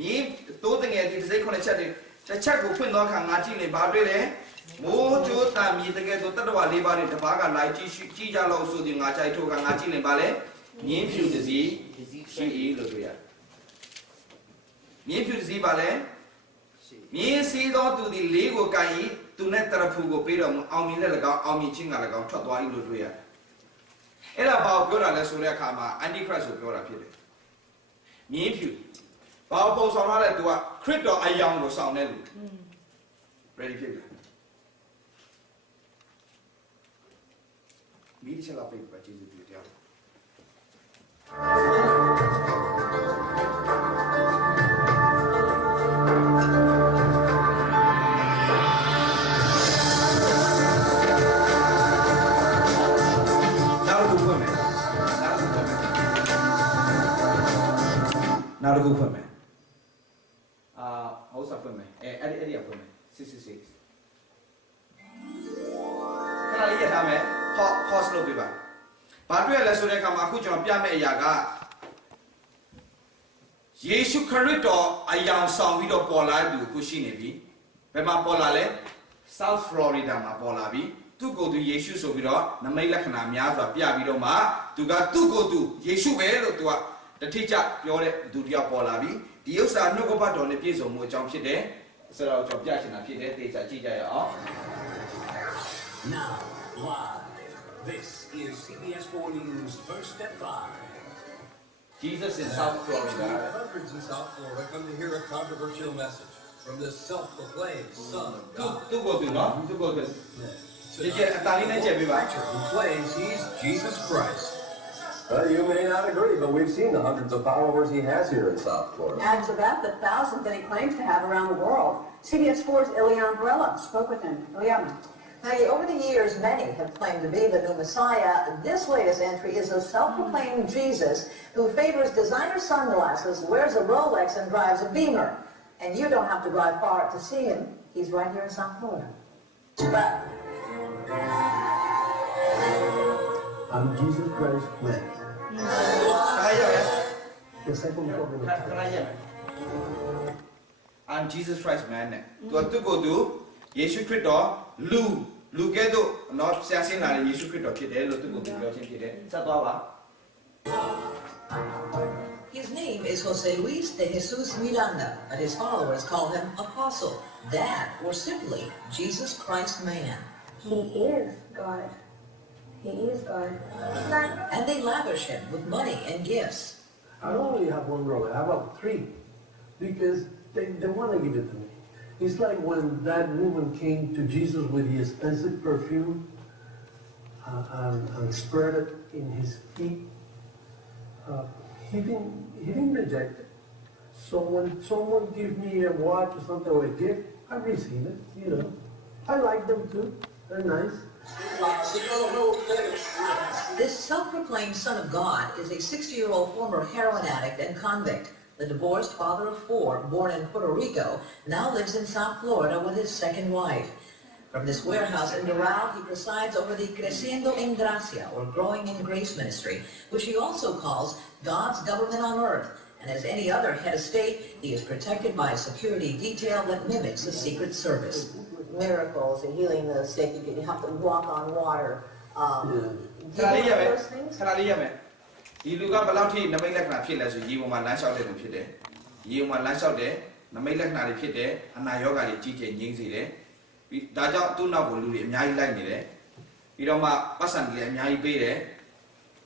Me, toting it, they call a check will put knock and Martin in Barbary. More to time you get to Tatawa Liba in the Baga like Chijalo Sudi Macha to Gangatin in Ballet. Me if you see, she is the Me if you see Ballet. Me see to the legal guy to net Tarapugo Pedum, Alminaga, Almichinga, Totwa in the rear. And about Gora Lesuria Kama, Antichrist of Gora Pit. Me if you. Powerful sound to a crypto a young was sound. Ready, people. Me shall up by Jesus. Not a good woman. How's up for me? Eddie up for me. 66. Can I get a hot slow people? But we are less than a Kamakuja Piame Yaga. Yesu Carrito, a young son with a Pola do Kushinibi. Pema Polale, South Florida, Mapolabi, to go to Yesu Sobiro, Namela Kanamia, Piabidoma, to go to Yesu Vero to the teacher, Yore, Dudia Polabi. The use are no part on the piece of Mojam Shide, so I'll drop Jackson and Pide, Teacher. Now, live. This is CBS 4 News First at 5. Jesus in South Florida. Hundreds in South Florida come to hear a controversial message from this self-proclaimed Son of God. To go to. Who claims he's Jesus Christ. You may not agree, but we've seen the hundreds of followers he has here in South Florida. Add to that the thousands that he claims to have around the world. CBS 4's Ilian Varela spoke with him. Ilian. Maggie, over the years, many have claimed to be the new Messiah. This latest entry is a self-proclaimed Jesus who favors designer sunglasses, wears a Rolex, and drives a Beamer. And you don't have to drive far to see him. He's right here in South Florida. I'm Jesus Christ, man. I'm Jesus Christ, man. To go to Yesu Christo, Lugedo, not Sassin, Yesu Christo, to go to His name is Jose Luis de Jesus Miranda, but his followers call him Apostle, Dad, or simply Jesus Christ Man. He is God. He is God. And they lavish him with money and gifts. I don't only have one roll, I have about 3, because they want to give it to me. It's like when that woman came to Jesus with the expensive perfume and spread it in his feet. He didn't reject it. So when someone gives me a watch or something or a gift, I receive it, you know. I like them too. They're nice. This self-proclaimed Son of God is a 60-year-old former heroin addict and convict. The divorced father of 4, born in Puerto Rico, now lives in South Florida with his second wife. From this warehouse in Doral, he presides over the Creciendo en Gracia, or Growing in Grace Ministry, which he also calls God's government on earth. And as any other head of state, he is protected by a security detail that mimics the Secret Service. Miracles and healing the sick, you have to walk on water. Do you know those things? You look up a lot in the Malak Pillars, you want lunch out in Pide. You want lunch out there, the Malak Pide, and Nayoga GK Yingzi. Daja do not will do Nyai like me. You don't pass and Nyai Bede.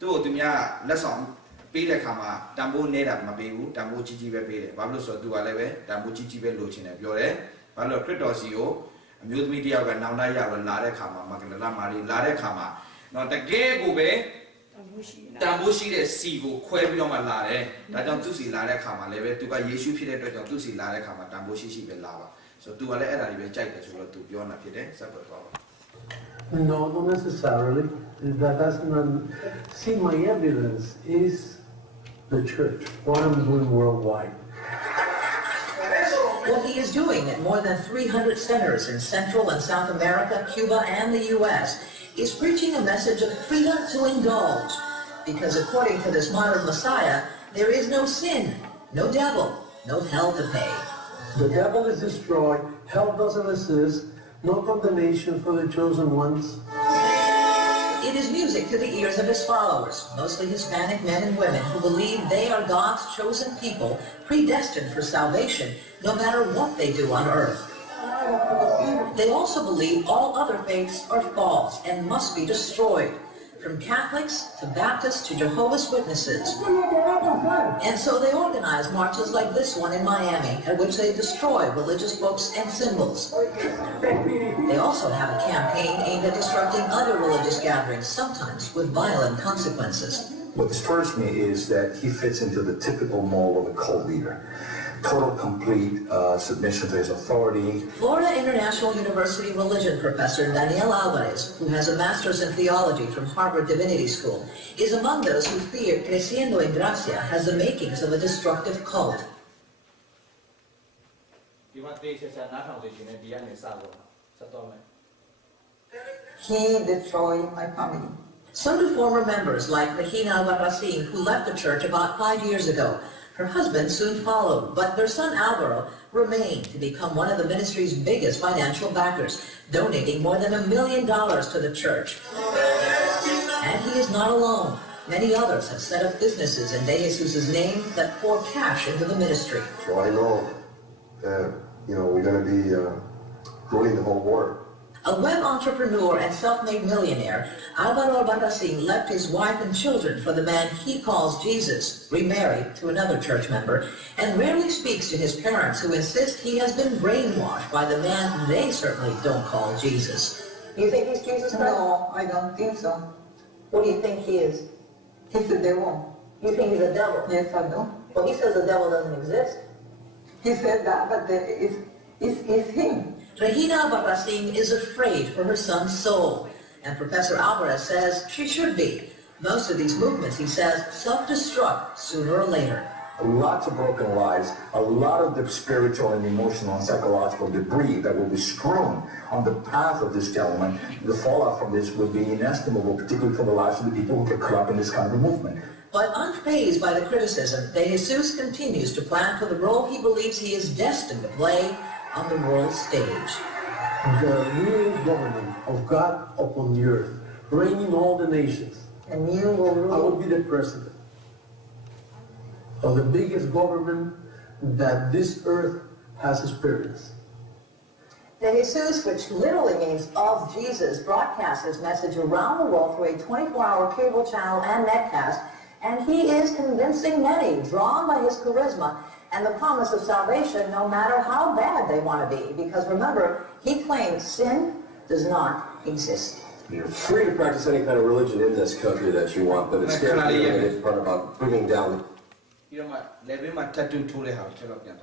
Do to me a lesson. Bede Kama, Dambo Neda Mabu, Dambo Chichi Bede, Bablo so do Aleve, Dambo Chichi Belochin, Biore, Balo Cretosio, Mute Media, and now Naya will Lade Kama, Magna Mari, Lade Kama. Not the gay Gube. Tambushi de Sigo, Quebioma Lare, that don't to see Lare Kama, Leve, to buy Yesu Pide, don't to see Lare Kama, Tambushi Lava. So do a letter, I check that you to be on a Pide, separate problem. No, not necessarily. That's not. See, my evidence is the church, what I'm doing worldwide. What he is doing at more than 300 centers in Central and South America, Cuba, and the U.S. is preaching a message of freedom to indulge. Because according to this modern Messiah, there is no sin, no devil, no hell to pay. The devil is destroyed, hell doesn't exist, no condemnation for the chosen ones. It is music to the ears of his followers, mostly Hispanic men and women who believe they are God's chosen people, predestined for salvation, no matter what they do on earth. They also believe all other faiths are false and must be destroyed, from Catholics to Baptists to Jehovah's Witnesses. And so they organize marches like this one in Miami, at which they destroy religious books and symbols. They also have a campaign aimed at disrupting other religious gatherings, sometimes with violent consequences. What disturbs me is that he fits into the typical mold of a cult leader. Total, complete submission to his authority. Florida International University religion professor Daniel Alvarez, who has a master's in theology from Harvard Divinity School, is among those who fear Creciendo en Gracia has the makings of a destructive cult. He destroyed my family. So do former members like Regina Albarracin, who left the church about 5 years ago. Her husband soon followed, but their son Alvaro remained to become one of the ministry's biggest financial backers, donating more than $1 million to the church. And he is not alone. Many others have set up businesses in De Jesus' name that pour cash into the ministry. So I know that, we're going to be ruling the whole world. A web entrepreneur and self-made millionaire, Alvaro Albarracin left his wife and children for the man he calls Jesus, remarried to another church member, and rarely speaks to his parents who insist he has been brainwashed by the man they certainly don't call Jesus. You think he's Jesus Christ? No, I don't think so. What do you think he is? He's the devil. You think he's a devil? Yes, I do. Well, he says the devil doesn't exist. He said that, but it's him. Regina Albarracin is afraid for her son's soul, and Professor Alvarez says she should be. Most of these movements, he says, self-destruct sooner or later. Lots of broken lives, a lot of the spiritual and emotional and psychological debris that will be strewn on the path of this gentleman. The fallout from this will be inestimable, particularly for the lives of the people who get caught up in this kind of a movement. But unfazed by the criticism, De Jesus continues to plan for the role he believes he is destined to play on the world stage. The real government of God upon the earth, reigning all the nations. And you will I will rule. be the president of the biggest government that this earth has experienced. De Jesus, which literally means of Jesus, broadcasts his message around the world through a 24-hour cable channel and netcast, and he is convincing many, drawn by his charisma and the promise of salvation, no matter how bad they want to be. Because remember, he claims sin does not exist. You're free to practice any kind of religion in this country that you want, but it's definitely a big part about bringing down. You know, let me tattoo to the house. Check out the house.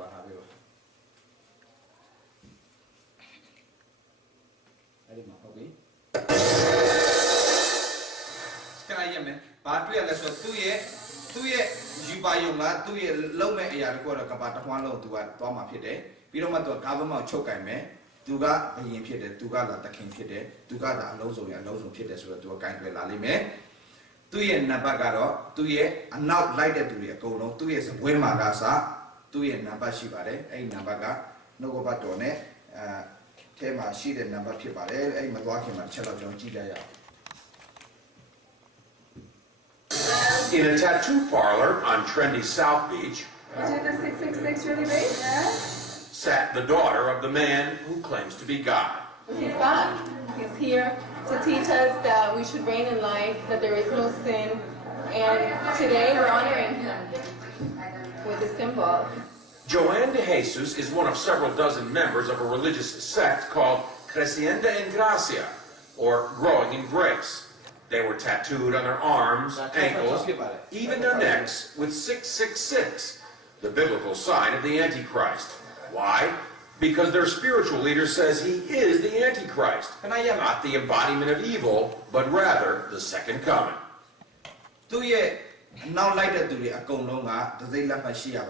Can I hear me? But we are less of 2 years. 2 years, you buy your lad, 2 years, low me a year, quarter about 1 low to what Toma Pide. We don't want to government choke I may. Tuga, the yin pide, Tuga, the king pide, Tuga, the lozo and lozo pide, so to a kind of lalime. 2 years, Nabagaro, 2 years, and now lighted to be a go, 2 years, Wemagasa, 2 years, Nabashibare, a Nabaga, no go batone, Tema, sheet and Naba Pibare, a Madwaki, and Chella John Gigaya. In a tattoo parlor on trendy South Beach, Is it the 666 really big? Yeah. sat the daughter of the man who claims to be God. He's God. He's here to teach us that we should reign in life, that there is no sin, and today we're honoring him with this symbol. Joanne de Jesus is one of several dozen members of a religious sect called Creciendo en Gracia, or Growing in Grace. They were tattooed on their arms, ankles, even their necks with 666, the biblical sign of the Antichrist. Why? Because their spiritual leader says he is the Antichrist, not the embodiment of evil, but rather the second coming. 2 years, now lighted to be a go longa, the they left my Shia.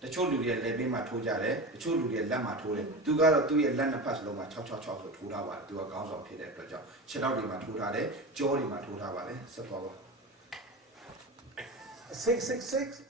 The children live in my Tujare, the children left my Tule, to go 2 years land pass Loma, Chow to Turawa, to a council pit at Praja, Chedari Maturade, Jory Maturava, Sapowa. 666